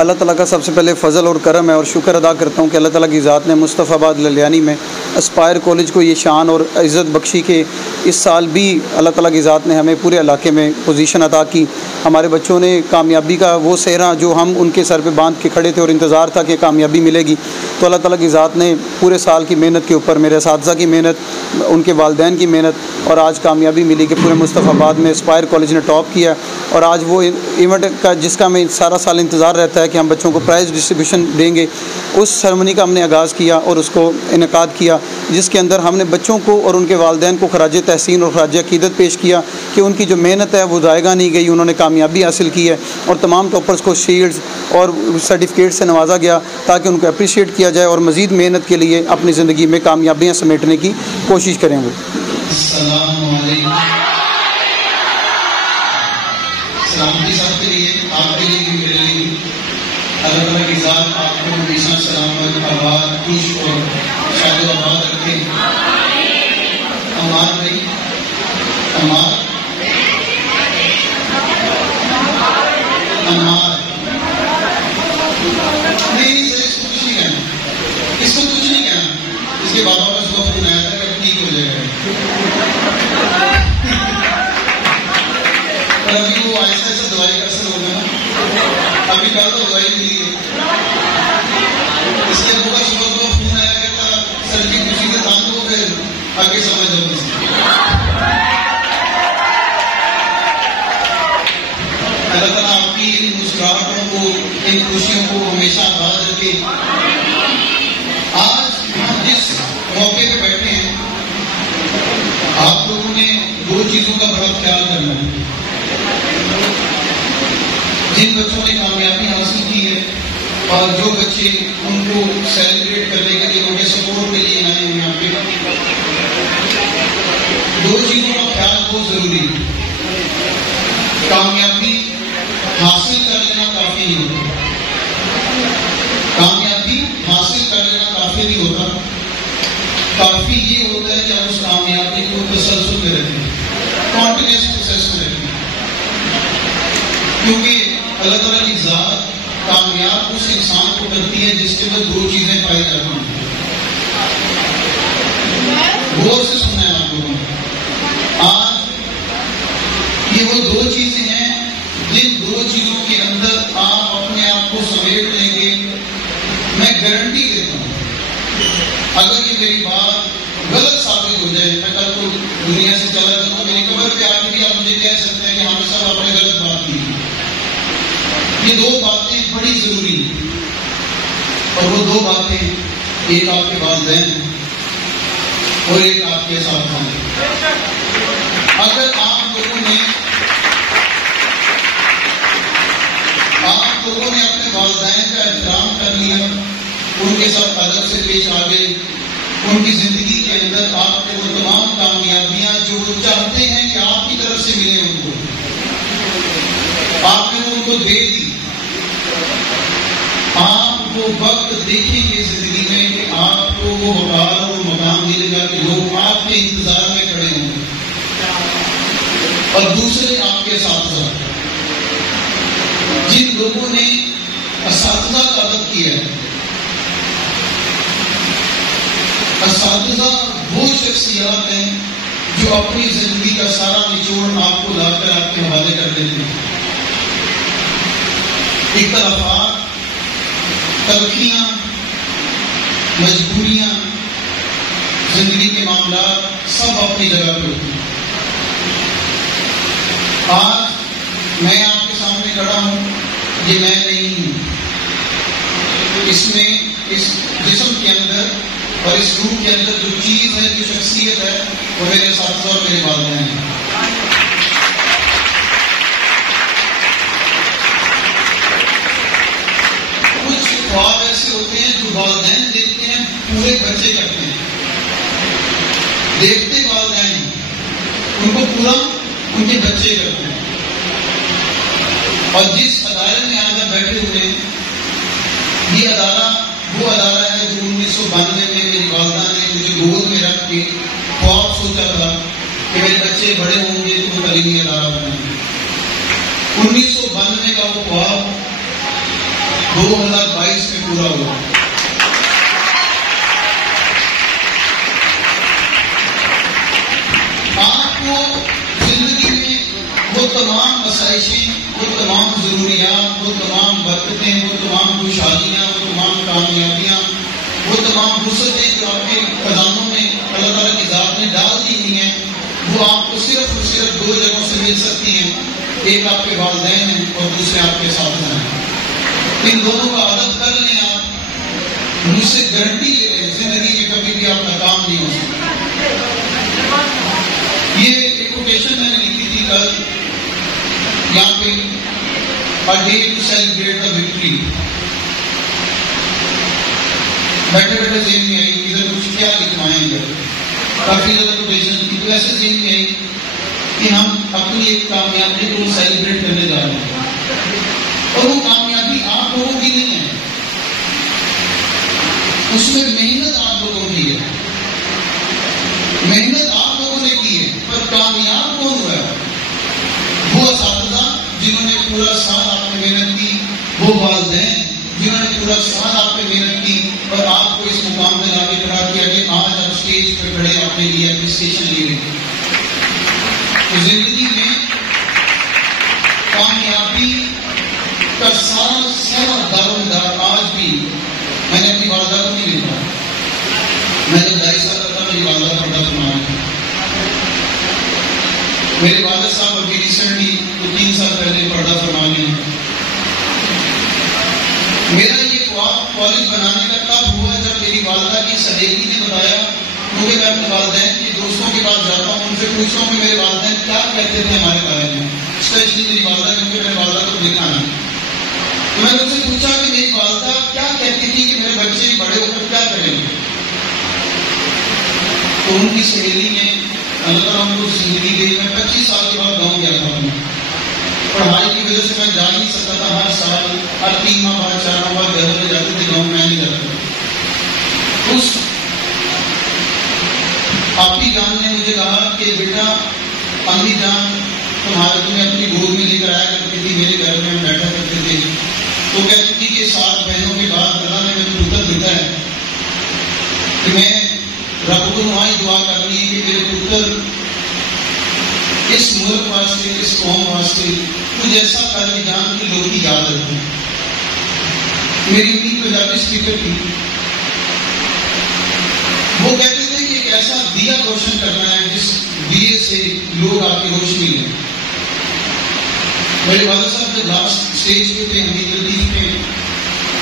اللہ تعالیٰ کا سب سے پہلے فضل اور کرم ہے، اور شکر ادا کرتا ہوں کہ اللہ تعالیٰ کی ذات نے مصطفیٰ آباد للیانی میں اسپائر کالج کو یہ شان اور عزت بخشی کہ اس سال بھی اللہ تعالیٰ کی ذات نے ہمیں پورے علاقے میں پوزیشن عطا کی. ہمارے بچوں نے کامیابی کا وہ صحرا جو ہم ان کے سر پہ باندھ کے کھڑے تھے اور انتظار تھا کہ کامیابی ملے گی، تو اللہ تعالیٰ کی ذات نے پورے سال کی محنت کے اوپر میرے اساتذہ کی محنت، ان کے والدین کی محنت، اور آج کامیابی ملی کہ پورے مصطفیٰ آباد میں اسپائر کالج نے ٹاپ کیا. اور آج وہ ایونٹ کا جس کا ہمیں سارا سال انتظار رہتا ہے کہ ہم بچوں کو پرائز ڈسٹریبیوشن دیں گے، اس سرمنی کا ہم نے آغاز کیا اور اس کو انعقاد کیا، جس کے اندر ہم نے بچوں کو اور ان کے والدین کو خراج تحسین اور خراج عقیدت پیش کیا کہ ان کی جو محنت ہے وہ ضائع نہیں گئی، انہوں نے کامیابی حاصل کی ہے. اور تمام ٹاپرز کو شیلڈز اور سرٹیفکیٹ سے نوازا گیا تاکہ ان کو اپریشیٹ کیا جائے اور مزید محنت کے لیے اپنی زندگی میں کامیابیاں سمیٹنے کی کوشش کریں. وہ السلام علیکم. سلامتی صاحب کے لیے، آپ کے لیے بھی، میرے لیے بھی، اللہ تعالیٰ کی ذات آپ کو ہمیشہ سلامت، آباد، خوش اور شاد و آباد رکھے. عمار بھائی، عمار نہیں سر، اس کو کچھ نہیں کہنا، اس کو کچھ نہیں کہنا. اس کے بابا کا صبح فون آیا تھا کہ ٹھیک ہو جائے گا. ابھی وہ ایسا ایسا دوائی کا اثر ہوگا نا، ابھی کل تو دوائی ملی ہے. اس کے ابو کا صبح فون آیا کہتا سر کی خوشی سے تھام دو، پھر آگے سمجھ جاؤ. اللہ تعالیٰ آپ کی ان مسکراہٹوں کو، ان خوشیوں کو ہمیشہ آباد رکھے. آج ہم جس موقع پہ بیٹھے ہیں، آپ لوگوں نے دو چیزوں کا بڑا خیال کرنا ہے. جن بچوں نے کامیابی حاصل کی ہے اور جو بچے ان کو سیلیبریٹ کرنے کے لیے، ان کے سپورٹ کے لیے آئے ہیں یہاں پہ، دو چیزوں کا خیال بہت ضروری ہے. کامیابی حاصل کر لینا کافی نہیں ہوتا، کامیابی حاصل کر لینا کافی نہیں ہوتا. کافی یہ ہوتا ہے کہ آپ اس کامیابی کو تسلسل میں رکھیں، کانٹینیوس پروسیس میں رکھیں. کیونکہ اللہ تعالیٰ کی ذات کامیاب اس انسان کو کرتی ہے جس کے اندر دو چیزیں پائی جاتی ہیں. غور سے سننا ہے آپ لوگوں نے. آج یہ وہ دو چیزیں ہیں جن دو چیزوں کے اندر آپ اپنے آپ کو سمیٹ لیں گے. میں گارنٹی دیتا ہوں اگر یہ میری بات غلط ثابت ہو جائے، میں کل کو دنیا سے چلا جاؤں، میری قبر پہ آ کے بھی آپ مجھے کہہ سکتے ہیں کہ ہم سب آپ نے غلط بات کی. یہ دو باتیں بڑی ضروری ہیں، اور وہ دو باتیں ایک آپ کے والدین ہیں اور ایک آپ کے ساتھ ہیں. اگر آپ لوگوں نے اپنے والدین کا احترام کر لیا، ان کے ساتھ ادب سے پیش آ گئے، ان کی زندگی کے اندر آپ کو وہ تمام کامیابیاں جو وہ چاہتے ہیں کہ آپ کی طرف سے ملیں، ان کو آپ نے ان کو دے دی. آپ وہ وقت دیکھیں گے زندگی میں کہ آپ کو وہ وقار اور مقام ملے گا کہ لوگ آپ کے انتظار میں کھڑے ہوں گے. اور دوسرے آپ کے اساتذہ، جن لوگوں نے اساتذہ کا ادب کیا ہے. اساتذہ وہ شخصیات ہیں جو اپنی زندگی کا سارا نچوڑ آپ کو لا کر آپ کے حوالے کر دیتے ہیں. اختلافات، تلخیاں، مجبوریاں، زندگی کے معاملات سب اپنی جگہ پہ ہوتے ہیں. آج میں آپ کے سامنے کھڑا ہوں، یہ میں نہیں ہوں. اس میں، اس جسم کے اندر اور اس روح کے اندر جو چیز ہے، جو شخصیت ہے، وہ میرے اساتذہ اور میرے والدین ہیں. کچھ خواب ایسے ہوتے ہیں جو والدین دیکھتے ہیں، پورے بچے کرتے ہیں. دیکھتے والدین ان کو پورا ان کے بچے کرتے ہیں. اور جس ادارے میں آ کر بیٹھے ہوئے ہیں، یہ ادارہ وہ ادارہ ہے جو 1992 میں میری والدہ نے مجھے گود میں رکھ کے خواب سوچا تھا کہ میرے بچے بڑے ہوں گے تو وہ تعلیمی ادارہ بنیں گے. 1992 کا وہ خواب 2022 میں پورا ہوا۔ آپ کو زندگی میں وہ تمام آسائشیں، وہ تمام ضروریات، وہ تمام برکتیں، وہ تمام خوشحالیاں، وہ تمام کامیابیاں، وہ تمام وسعتیں جو آپ کے خزانوں میں اللہ تعالیٰ کی ذات نے ڈال دی ہوئی ہیں، وہ آپ کو صرف اور صرف 2 جگہوں سے مل سکتی ہیں۔ ایک آپ کے والدین ہیں اور دوسرے آپ کے ساتھ ہیں۔ ان دونوں کا عادت کر لیں آپ، مجھ سے گارنٹی لے لیں زندگی میں کبھی بھی آپ ناکام نہیں ہو سکتے۔ یہ ایک کوٹیشن میں نے لکھی تھی کل یہاں پہ، A day to celebrate the victory۔ بیٹھے بیٹھے ذہن میں آئی ادھر کچھ کیا لکھوائیں گے، کافی زیادہ کوٹیشن تھی، تو ایسے ذہن میں آئی کہ ہم اپنی ایک کامیابی کو سیلیبریٹ کرنے جا رہے ہیں، اور وہ کامیابی آپ لوگوں کی نہیں ہے، اس میں محنت آپ لوگوں کی ہے، محنت آپ لوگوں نے کی ہے، پر کامیاب کون ہوا ہے؟ وہ اساتذہ جنہوں نے پورا سال آپ نے محنت کی، وہ والدین جنہوں نے پورا سال آپ پہ محنت کی اور آپ کو اس مقام پہ لا کے کھڑا کیا کہ آج آپ اسٹیج پہ کھڑے اپنے لیے اپریسیشن لے لیں۔ تو زندگی میں کامیابی کا سارا دارومدار آج بھی میں نے اپنی والدہ کو نہیں دیکھا۔ میں جب 2.5 سال کا تھا میری والدہ پردہ فرما رہی تھی، میرے والد صاحب ابھی ریسنٹلی 3 سال پہلے پردہ فرما گئے ہیں۔ میرا یہ خواب کالج بنانے کا تب ہوا جب میری والدہ کی سہیلی نے بتایا، کیونکہ میں اپنے والدین کے دوستوں کے پاس جاتا ہوں، ان سے پوچھتا ہوں کہ میرے والدین کیا کہتے تھے ہمارے بارے میں، اسپیشلی میری والدہ، کیونکہ میرے والدہ کو دیکھا نہیں۔ تو میں نے ان سے پوچھا کہ میری والدہ کیا کہتی تھی کہ میرے بچے بڑے ہو کر کیا کریں گے؟ تو ان کی سہیلی نے اللہ تعالیٰ ان کو زندگی دی۔ میں 25 سال کے بعد گاؤں گیا تھا، پڑھائی کی وجہ سے میں جا نہیں سکتا تھا، ہر سال ہر 3 ماہ بعد 4 ماہ بعد گھر میں جاتے تھے، گاؤں میں نہیں جاتا تھا۔ اس آپی جان نے مجھے کہا کہ بیٹا امی جان تمہیں اپنی گود میں لے کر آیا کرتی تھی، میرے گھر میں ہم بیٹھا کرتے تھے، تو کہتی تھی کہ 7 بہنوں کے بعد اللہ نے مجھے پتر دیتا ہے کہ میں رب کو وہاں دعا کرنی ہے کہ میرے پتر اس ملک واسطے، اس قوم واسطے کچھ ایسا کر کے جان کے لوگ کی یاد رکھیں۔ میری امی پنجابی اسپیکر تھی، وہ کہتے تھے کہ ایک ایسا دیا روشن کرنا ہے جس دیے سے لوگ آپ کی روشنی لیں۔ میرے والد صاحب جب لاسٹ اسٹیج پہ تھے ہمیں لطیف میں،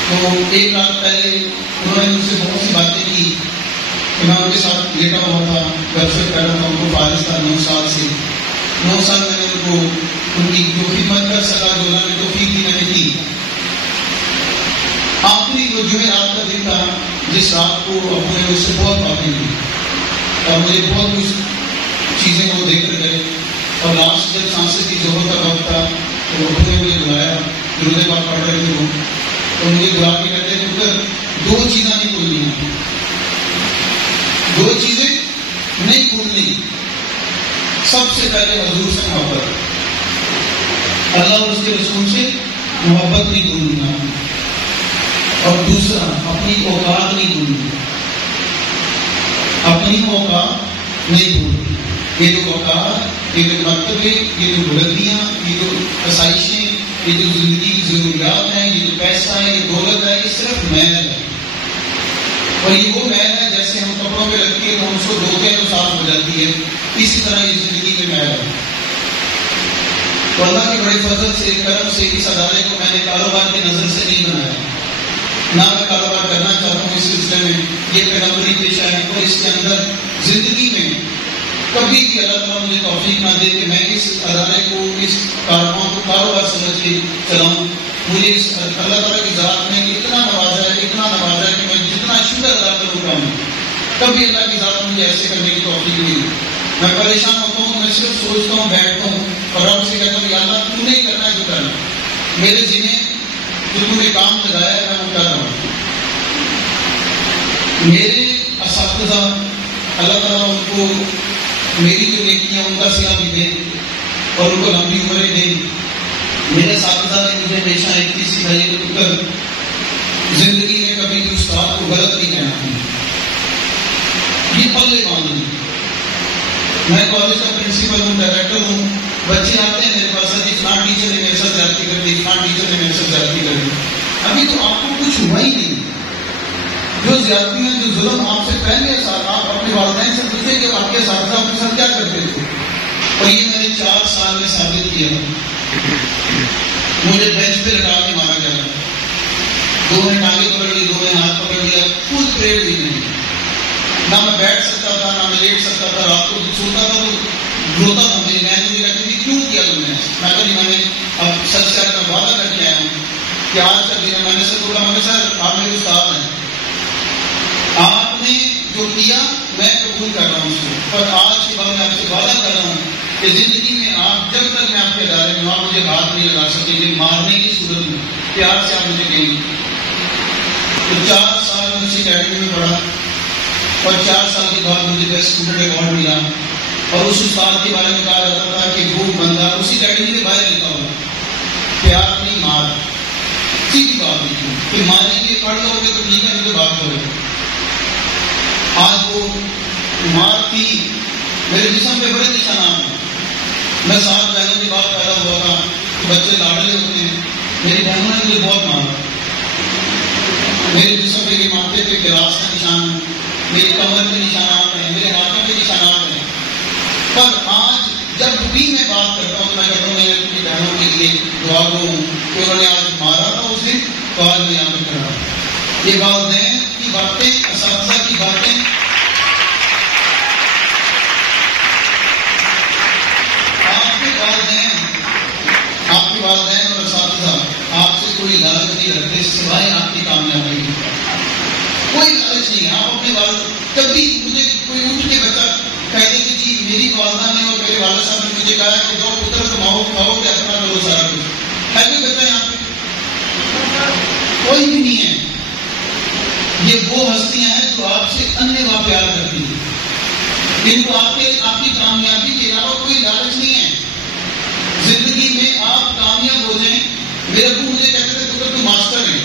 تو 1 رات پہلے انہوں نے مجھ سے بہت سی باتیں کی، میں ان کے ساتھ لیٹا ہوا تھا، گھر سے کر رہا تھا، ان کو فارغ تھا 9 سال سے۔ 9 سال میں نے ان کو ان کی جو خدمت کر سکا، جو اللہ نے توفیق دی، میں نے کی۔ آخری وہ جمعرات کا دن تھا جس رات کو ابو نے مجھ سے بہت باتیں کی اور مجھے بہت کچھ چیزیں وہ دے کر گئے، اور لاسٹ جب سانسے کی ضرورت کا وقت تھا تو ابو نے مجھے بلایا، درود پاک پڑھ رہے تھے وہ، تو مجھے بلا کے کہتے ہیں پتر 2 چیزیں نہیں بھولنی ہیں، 2 چیزیں نہیں بھولنی۔ سب سے پہلے حضور سے محبت، اللہ اور اس کے رسول سے محبت نہیں بھولنا، اور دوسرا اپنی اوقات نہیں بھولنی، اپنی اوقات نہیں بھولنی۔ یہ جو اوقات، یہ جو مرتبے، یہ جو بلندیاں، یہ جو آسائشیں، یہ جو زندگی کی ضروریات ہیں، یہ جو پیسہ ہے، یہ دولت ہے، یہ صرف محل ہے، اور یہ وہ محل ہے جیسے ہم کپڑوں میں رکھ کے ہم اس کو دھوتے ہیں تو صاف ہو جاتی ہے، اسی طرح یہ زندگی میں محل ہے۔ تو اللہ کے بڑے فضل سے، کرم سے اس ادارے کو میں نے کاروبار کی نظر سے نہیں بنایا، نہ میں کاروبار کرنا چاہتا ہوں اس سلسلے میں، یہ پیغمبری پیشہ ہے، اور اس کے اندر زندگی میں کبھی بھی اللہ تعالیٰ مجھے توفیق نہ دے کہ میں اس ادارے کو، اس کاروبار کو کاروبار سمجھ کے چلاؤں۔ مجھے اس اللہ تعالیٰ کی ذات نے اتنا نوازا ہے، اتنا نوازا ہے کہ میں جتنا شکر ادا کروں گا، کبھی اللہ کی ذات مجھے ایسے کرنے کی توفیق نہیں۔ میں پریشان ہوتا ہوں، میں صرف سوچتا ہوں، بیٹھتا ہوں اور رب سے کہتا ہوں یا اللہ تو نہیں کرنا ہے جو کرنا، میرے ذمہ جو تم نے کام لگایا ہے میں وہ کر رہا ہوں۔ میرے اساتذہ اللہ تعالیٰ ان کو میری جو نیکیاں ان کا صلہ بھی دے اور ان کو لمبی عمریں دے۔ میرے اساتذہ نے مجھے ہمیشہ ایک چیز سکھائی کہ پتر زندگی میں کبھی بھی استاد کو غلط نہیں کہنا، یہ پلے باندھنا۔ میں کالج کا پرنسپل ہوں، ڈائریکٹر ہوں، بچے آتے ہیں میرے پاس، جی فلاں ٹیچر نے میرے ساتھ زیادتی کر دی، فلاں ٹیچر نے میرے ساتھ زیادتی کر دی۔ ابھی تو آپ کو کچھ ہوا ہی نہیں، جو زیادتی میں جو ظلم آپ سے پہلے سال آپ اپنے والدین سے پوچھیں کہ آپ کے اساتذہ آپ کے ساتھ کیا کرتے تھے، اور یہ میں نے 4 سال میں ثابت کیا۔ مجھے بینچ پہ لٹا کے مارا گیا، 2 نے ٹانگیں پکڑ لی، 2 نے ہاتھ پکڑ لیا، فل پریڈ بھی نہیں، نہ میں بیٹھ سکتا تھا نہ میں لیٹ سکتا تھا، رات کو سوتا تھا تو روتا تھا، مجھے کہتی تھی کیوں کیا تم نے؟ میں کہا میں نے اب سچ سچ کا وعدہ کر کے آیا ہوں کہ آج کا دن میں نے سر بولا، مگر سر آپ میرے استاد ہیں، آپ نے جو کیا میں قبول کر رہا ہوں اس کو، پر آج کے بعد میں آپ سے وعدہ کر رہا ہوں کہ زندگی میں آپ جب تک میں آپ کے ادارے میں آپ مجھے ہاتھ نہیں لگا سکیں گے، مارنے کی صورت میں پیار سے آپ مجھے کہیں گے۔ تو 4 سال میں اسی اکیڈمی میں پڑھا، اور 4 سال کے بعد مجھے بیسٹ اسٹوڈنٹ ایوارڈ ملا، اور اس استاد کے بارے میں کہا جاتا تھا کہ وہ بندہ اسی اکیڈمی سے باہر نکلا ہوا، پیار نہیں مار، سیدھی بات نہیں کہ مارنے کے پڑھ لو گے تو ٹھیک ہے، نہیں تو بات کرو۔ آج وہ مار تھی، میرے جسم پہ بڑے نشانات ہیں، میں 7 بہنوں کے بعد پیدا ہوا تھا، بچے لاڈلے ہوتے ہیں، میری بہنوں نے مجھے بہت مارا، میرے جسم پہ یہ ماتھے پہ گلاس کا نشان ہے، میری کمر کے نشانات ہیں، میرے ہاتھوں کے نشانات ہیں، پر آج جب بھی میں بات کرتا ہوں تو میں کہتا ہوں میں اپنی بہنوں کے لیے دعا ہوں کہ انہوں نے آج مارا تھا اس دن تو آج میں یہاں پہ کھڑا ہوں۔ یہ والدین کی باتیں، اساتذہ کی باتیں، آپ کے والدین اور اساتذہ آپ سے کوئی لالچ نہیں رکھتے سوائے آپ کی کامیابی کی، کوئی لالچ نہیں ہے۔ آپ اپنے کبھی مجھے کوئی اٹھ کے بچہ کہہ دے کہ جی میری والدہ نے اور میرے والد صاحب نے مجھے کہا کہ جو پتر کماؤ کھاؤ کہ اپنا کرو سارا کچھ، ہے کوئی بچہ یہاں پہ؟ کوئی بھی نہیں ہے۔ یہ وہ ہستیاں ہیں جو آپ سے انیہ پیار کرتی ہیں، ان کو آپ کی کامیابی کے علاوہ کوئی لالچ نہیں ہے۔ زندگی میں آپ کامیاب ہو جائیں۔ میرے ابو مجھے کہتے تھے پتر تو ماسٹر ہے،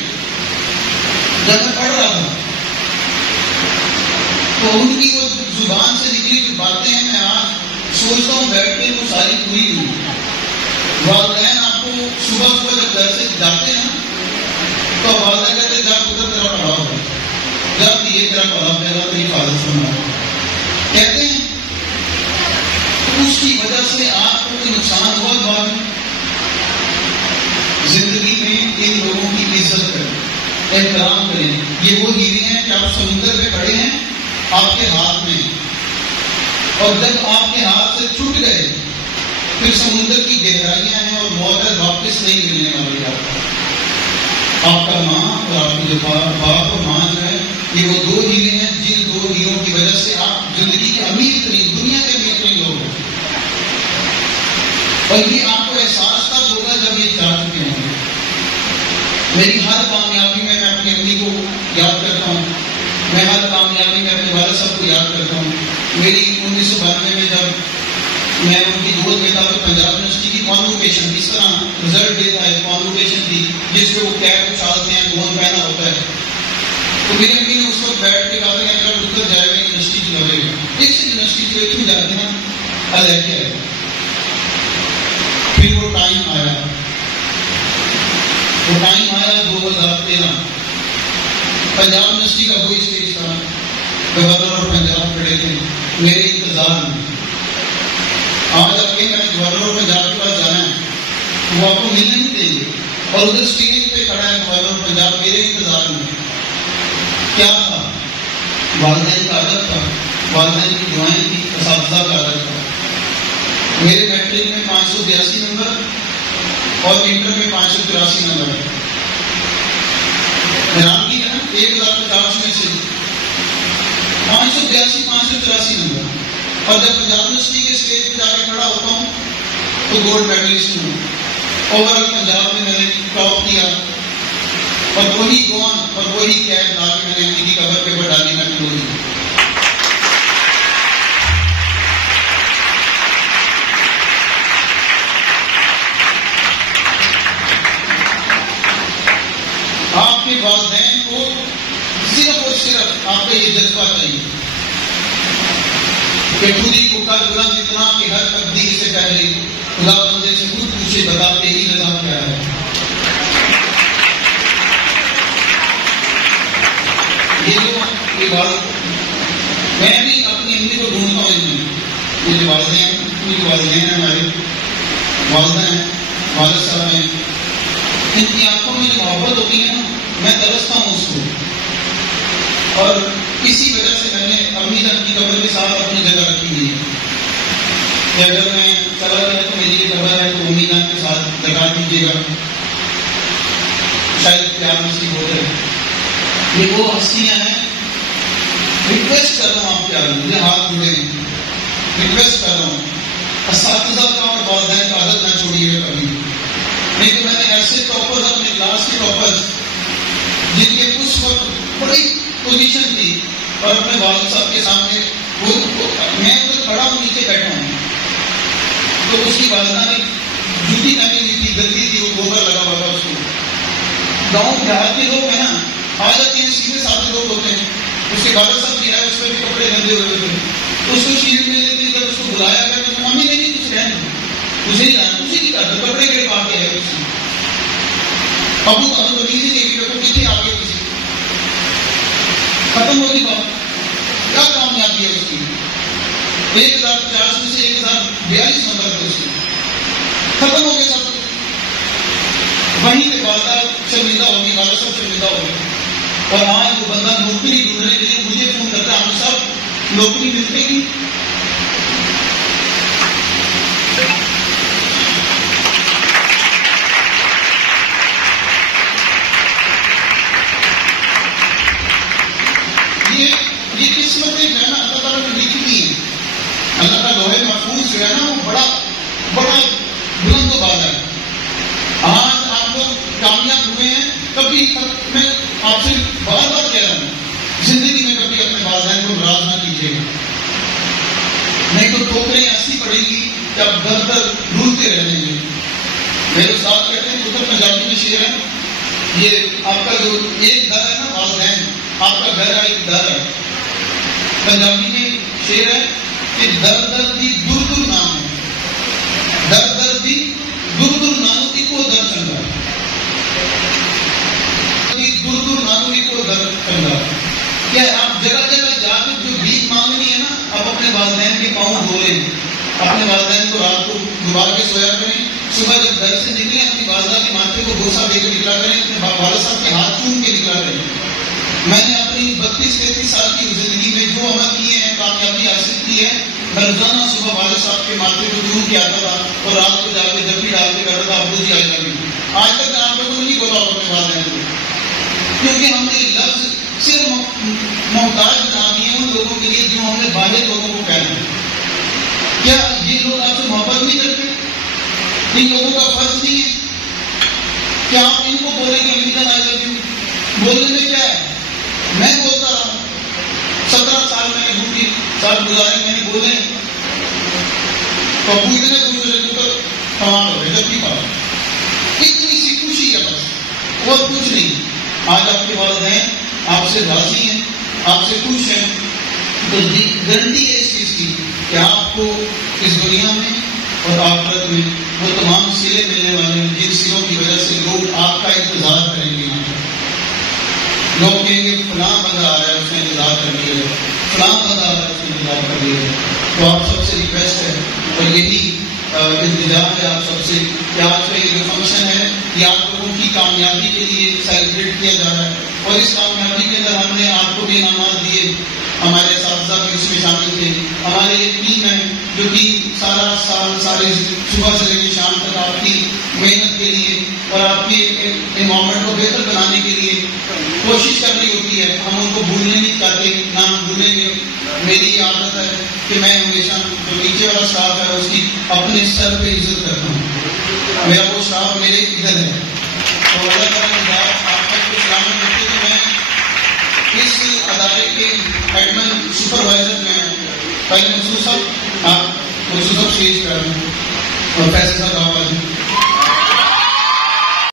جب میں پڑھ رہا تھا تو ان کی وہ زبان سے نکلی جو باتیں ہیں میں آج سوچتا ہوں بیٹھ کے وہ ساری پوری ہوئی۔ والدین آپ کو صبح صبح جب گھر سے جاتے ہیں تو والدہ کہتے ہیں جا پتر تیرا پڑھا ہوگا، جب یہ تیرا پڑھا پہلا تیری حفاظت کرنا کہتے ہیں، اس کی وجہ سے آپ کو کوئی نقصان ہوا بعد میں؟ زندگی میں ان لوگوں کی عزت کریں، احترام کریں۔ یہ وہ ہیرے ہیں کہ آپ سمندر پہ کھڑے ہیں آپ کے ہاتھ میں، اور جب آپ کے ہاتھ سے چھوٹ گئے پھر سمندر کی گہرائیاں ہیں اور موت واپس نہیں ملنے والی۔ آپ کا ماں اور آپ کی جو باپ اور ماں جو ہے یہ وہ 2 ہیرے ہیں جن 2 ہیروں کی وجہ سے آپ زندگی کے امیر ترین، دنیا کے امیر ترین لوگ ہیں، اور یہ آپ کو احساس تب ہوگا جب یہ جا چکے ہوں گے۔ میری ہر کامیابی میں اپنی امی کو یاد کرتا ہوں، میں ہر کامیابی میں اپنے والد صاحب کو یاد کرتا ہوں۔ میری 1992 میں جب میں ان کی گود میں تھا تو پنجاب یونیورسٹی کی کانوکیشن، اس طرح رزلٹ دیتا ہے، کانوکیشن تھی جس پہ وہ کیپ اچھالتے ہیں، گون پہنا ہوتا ہے، تو میری امی نے اس وقت بیٹھ کے کہا کہ میرا پتر جائے گا یونیورسٹی کی لگے گا، اس یونیورسٹی جو اتنی جاتے ہیں لے کے آئے۔ پھر وہ ٹائم آیا 2013، پنجاب یونیورسٹی کا وہی اسٹیج تھا، گورنر اور پنجاب کھڑے تھے میرے انتظار میں۔ آج آپ کہیں میں گورنر اور پنجاب کے پاس جانا ہے وہ آپ کو ملنے نہیں دیں گے، اور ادھر اسٹیج پہ کھڑا ہے گورنر اور پنجاب میرے انتظار میں۔ کیا تھا؟ والدین کا ادب تھا، والدین کی دعائیں تھی، اساتذہ کا ادب تھا۔ میرے میٹرک میں 582 نمبر اور انٹر میں 583 نمبر ہے۔ حیران کی ہے 1050 میں سے 582 584 نمبر، اور جب پنجاب یونیورسٹی کے اسٹیج پہ جا کے کھڑا ہوتا ہوں تو گولڈ میڈلسٹ ہوں۔ اوور آل پنجاب میں نے ٹاپ کیا، اور وہی گون اور وہی کیب لا کے میں نے اپنی کور پیپر ڈالنے کا شروع کی۔ آپ آپ کے والدین کو صرف اور صرف آپ کا یہ جذبہ چاہیے کہ خود ہی کو کل بلند اتنا کہ ہر تبدیلی سے پہلے خدا بندے سے خود پوچھے بتا تیری رضا کیا ہے. یہ بات میں بھی اپنی امی کو ڈھونڈتا ہوں. یہ جو والدین ہیں ہمارے والدہ ہیں والد صاحب ہیں, ان کی آنکھوں میں جو محبت ہوتی ہے نا, میں ترستا ہوں اس کو. اور اسی وجہ سے میں نے امی جان کی قبر کے ساتھ اپنی جگہ رکھی ہوئی ہے کہ اگر میں چلا گیا تو میری یہ قبر ہے تو امی جان کے ساتھ لگا دیجیے گا, شاید پیار نصیب ہو جائے. یہ وہ ہستیاں ہیں. ریکویسٹ کر رہا ہوں آپ پیار, مجھے ہاتھ جڑے ہیں, ریکویسٹ کر رہا ہوں اساتذہ کا اور والدین کا عادت نہ چھوڑیے گا کبھی. نہیں تو میں نے ایسے ٹاپرز اپنے کلاس کے ٹاپرز جن کے اس وقت بڑی پوزیشن تھی اور اپنے والد صاحب کے سامنے میں ادھر کھڑا ہوں, نیچے بیٹھا ہوں, تو اس کی والدہ نے جوتی پہنی ہوئی تھی, گندی تھی, وہ گوبر لگا ہوا تھا اس کو. گاؤں دیہات کے لوگ ہیں نا, آ جاتے ہیں سیدھے سادے لوگ ہوتے ہیں. اس کے والد صاحب گرا ہے, اس پہ بھی کپڑے گندے ہوئے تھے, اس کو شیٹ مل لیتی. جب اس کو بلایا گیا تو ممی نے نہیں کچھ رہنا, اسے نہیں جانا, اسے نہیں کرتا, کپڑے کے پا کے آئے. ابو تمیزی نہیں کہ کتنے آ گئے, کسی ختم ہوگی بات. کیا کامیابی ہے اس کی؟ 1050 میں سے 1042 نمبر تھے اس کے, ختم ہو گئے سب. وہیں پہ والدہ شرمندہ ہوگی, والد سب شرمندہ ہو گئے. اور آج وہ بندہ نوکری ڈھونڈنے کے لیے مجھے فون کرتا ہے, ہم سب نوکری ملتے گی. یہ قسمتیں جو ہے نا اللہ تعالیٰ نے لکھی ہوئی ہیں. اللہ کا لوہے محفوظ جو ہے نا وہ بڑا بلند و بالا ہے. آج آپ لوگ کامیاب ہوئے ہیں. کبھی میں آپ سے بار بار کہہ رہا ہوں, زندگی میں کبھی اپنے والدین کو ناراض نہ کیجیے گا, نہیں تو ٹوکریں ایسی پڑے گی کہ آپ در در ڈھونڈتے رہیں گے. میرے ساتھ کہتے ہیں اتر پنجابی میں شعر ہے, یہ آپ کا جو ایک در ہے نا والدین, آپ کا گھر ہے ایک در ہے. پنجابی میں شعر ہے کہ در در دی دور دور نام ہے, در در دی دور دور نانو کی کو در چنگا, دور دور نانو کی کو در چنگا. کیا آپ جگہ جگہ جا کے جو بھیک مانگنی ہے نا, آپ اپنے والدین کے پاؤں دھولیں, اپنے والدین کو رات کو ڈبا کے سویا کریں, صبح جب گھر سے نکلیں اپنی والدہ کے ماتھے کو بوسہ دے کے نکلا کریں, اپنے والد صاحب کے ہاتھ چوم کے نکلا کریں. میں نے اپنی 32-33 سال کی زندگی میں جو عمل کیے ہیں, کامیابی حاصل کی ہے, میں روزانہ صبح والد صاحب کے ماتھے کو چوم کے آتا تھا اور رات کو جا کے جب بھی ڈال کے کرتا تھا ابو جی آ جائیں. آج تک میں آپ لوگوں نے نہیں بولا اپنے والدین کو, کیونکہ ہم نے لفظ صرف محتاج بنا دیے ان لوگوں کے لیے جو ہم نے باہر لوگوں کو کہنا. کیا یہ لوگ آپ سے محبت نہیں کرتے؟ ان لوگوں کا فرض نہیں ہے کیا آپ ان کو بولیں گے امیدن آئی لو یو؟ بولنے میں کیا ہے؟ میں بولتا رہا ہوں, 17 سال میں نے بھوکی سال گزارے, میں نے بولے تو ابو اتنے خوش رہے تو کمال ہو گئے. جب بھی پا اتنی سی خوشی ہے بس, اور کچھ نہیں. آج آپ کے والدین آپ سے راضی ہیں, آپ سے خوش ہیں, تو گارنٹی ہے اس چیز کی کہ آپ کو اس دنیا میں اور آخرت میں وہ تمام سلے ملنے والے ہیں جن سلوں کی وجہ سے لوگ آپ کا انتظار کریں گے. لوگ کہیں گے فلاں بندہ آ رہا ہے, اس نے انتظار کر لیا ہے, فلاں بندہ آ رہا ہے, اس نے انتظار کر لیا ہے. تو آپ سب سے ریکویسٹ ہے اور یہی انتظار ہے آپ سب سے کہ آج کا یہ جو فنکشن ہے یہ آپ لوگوں کی کامیابی کے لیے سیلیبریٹ کیا جا رہا ہے. اور اس کامیابی کے اندر ہم نے آپ کو بھی انعامات دیے, ہمارے اساتذہ بھی اس میں شامل تھے, ہمارے ایک ٹیم ہے جو ٹیم سارا سال سارے صبح سے لے کے شام تک آپ کی محنت کے لیے اور آپ کے انوائرمنٹ کو بہتر بنانے کے لیے کوشش کر رہی ہوتی ہے. ہم ان کو بھولنے نہیں چاہتے, نہ بھولیں گے. میری عادت ہے کہ میں ہمیشہ جو نیچے والا اسٹاف ہے اس کی اپنے سر پہ عزت کرتا ہوں. میرا وہ اسٹاف میرے ادھر ہے اور اللہ تعالیٰ نے آپ تک کو سلامت رکھتے کہ میں اس ادارے کے ایڈمن سپروائزر میں پہلے مسعود صاحب اسٹیج پر اور فیصل صاحب آواز